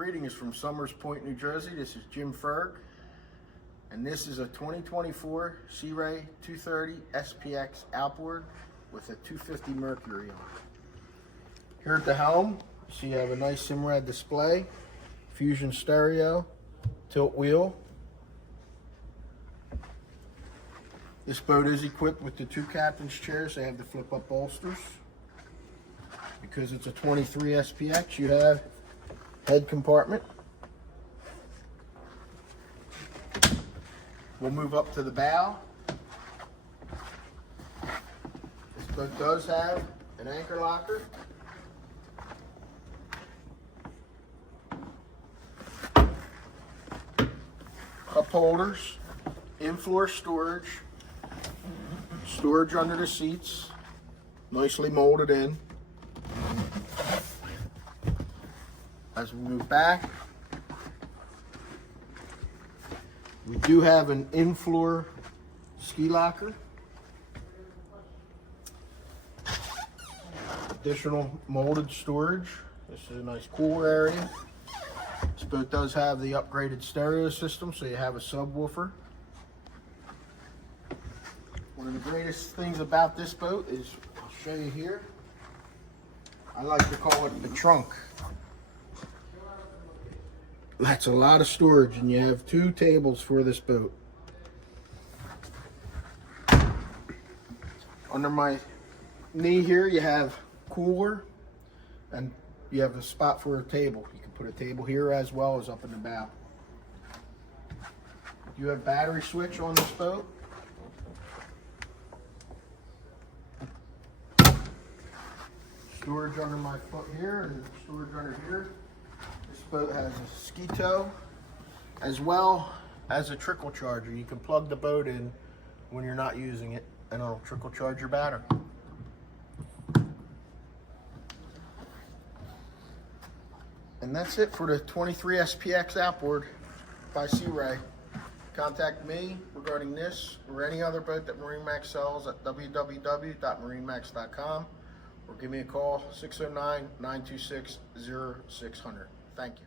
Greetings from Somers Point, New Jersey. This is Jim Ferg, and this is a 2024 Sea Ray 230 SPX outboard with a 250 Mercury on it. Here at the helm, you have a nice Simrad display, fusion stereo, tilt wheel. This boat is equipped with the two captain's chairs. They have the flip-up bolsters. Because it's a 23 SPX, you have head compartment. We'll move up to the bow. This boat does have an anchor locker. Cup holders, in-floor storage, storage under the seats, nicely molded in. As we move back, we do have an in-floor ski locker. Additional molded storage. This is a nice cooler area. This boat does have the upgraded stereo system, so you have a subwoofer. One of the greatest things about this boat is, I'll show you here, I like to call it the trunk. That's a lot of storage, and you have two tables for this boat. Under my knee here, you have cooler, and you have a spot for a table. You can put a table here as well as up in the bow. You have battery switch on this boat. Storage under my foot here and storage under here. This boat has a ski tow as well as a trickle charger. You can plug the boat in when you're not using it and it'll trickle charge your battery. And that's it for the 23 SPX outboard by Sea Ray. Contact me regarding this or any other boat that MarineMax sells at www.marinemax.com or give me a call, 609-926-0600. Thank you.